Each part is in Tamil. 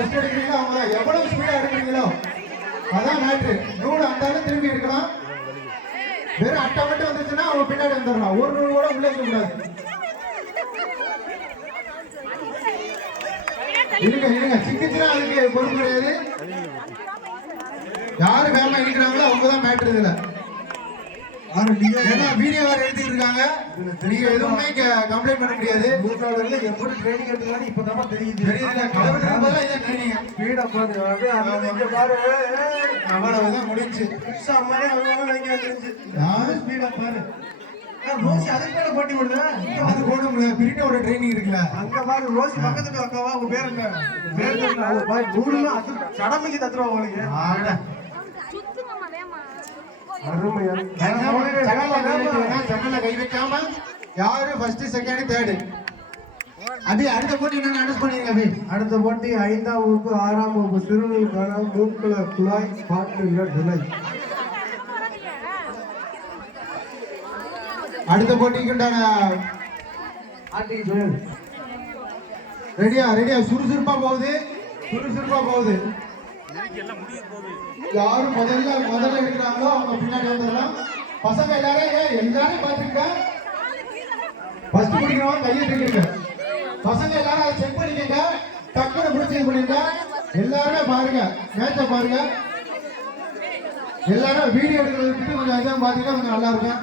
ஃபர்ஸ்ட் எடுக்கிறீங்களோ அவங்க தான். எவ்வளவு ஸ்பீடா எடுக்கிறீங்களோ அதான் மேட்ரு. 100 அந்தாலும் திரும்பி எடுக்கலாம். வெறும் அட்டை மட்டும் வந்துச்சுன்னா அவங்க பின்னாடி வந்துடலாம். ஒரு 100 கூட உள்ள இருக்க கூடாது. இருங்க சிக்கிச்சுனா அதுக்கு பொறுப்பு கிடையாது. யாரு வேலை இருக்கிறாங்களோ அவங்க தான் மேட்ரு. இதுல வீடியோ வேற எடுத்துட்டு இருக்காங்க. நீங்க எதுவுமே கம்ப்ளைண்ட் பண்ண முடியாது. எப்படி ட்ரைனிங் எடுத்துக்கலாம் இப்பதான் தெரியுது. அவ்வளவுதான் முடிஞ்சு. போட்டி விடுங்க. அது போடுங்க. பிரிட்டோட ட்ரைனிங் இருக்குல்ல அங்க பாரு. ரோசி பக்கத்துல அக்காவா உங்க பேர் என்ன? சடமைக்கு தத்துருவா உங்களுக்கு. ஜன்னல கை வைக்காம யாரு ஃபர்ஸ்ட் செகண்ட் தேர்ட். அபி அடுத்த போட்டி என்னன்னு அனௌன்ஸ் பண்ணிருங்க. அபி அடுத்த போட்டி 5ஆம் வகுப்பு 6ஆம் வகுப்பு சிறுவர்களுக்கான மூக்குல குழாய் பாட்டு துளை. அடுத்த போட்டிக்குண்டான ரெடியா சுறுசுறுப்பா போகுது. யாரு முதல்ல எடுக்கிறாங்களோ அவங்க பின்னாடி வந்துடலாம். பசங்க எல்லாரும் பாத்துக்கிட்டா ஃபர்ஸ்ட் பிடிக்கிறவங்க கையை தூக்கிடுங்க. பசங்க எல்லாரும் அதை செக் பண்ணிக்கங்க. டக்குனு பிடிச்சி பண்ணிருங்க. எல்லாருமே பாருங்க, மேட்சை பாருங்க. எல்லாரும் வீடியோ எடுக்கிறதுக்கு கொஞ்சம் இதாக பாத்தீங்கன்னா கொஞ்சம் நல்லா இருக்கும்.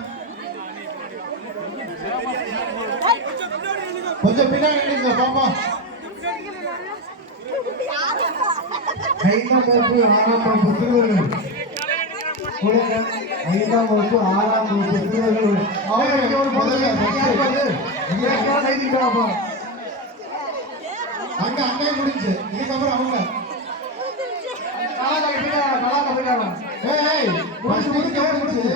கொஞ்சம் பின்னாடி நில்லுங்க பாப்போம். 5ஆம் வகுப்பு 6ஆம் வகுப்பு சிறுவர்கள். 5ஆம் வகுப்பு 6ஆம் வகுப்பு சிறுவர்கள். அங்கே முடிஞ்சு. இதுக்கப்புறம் அவங்க முடிஞ்சு.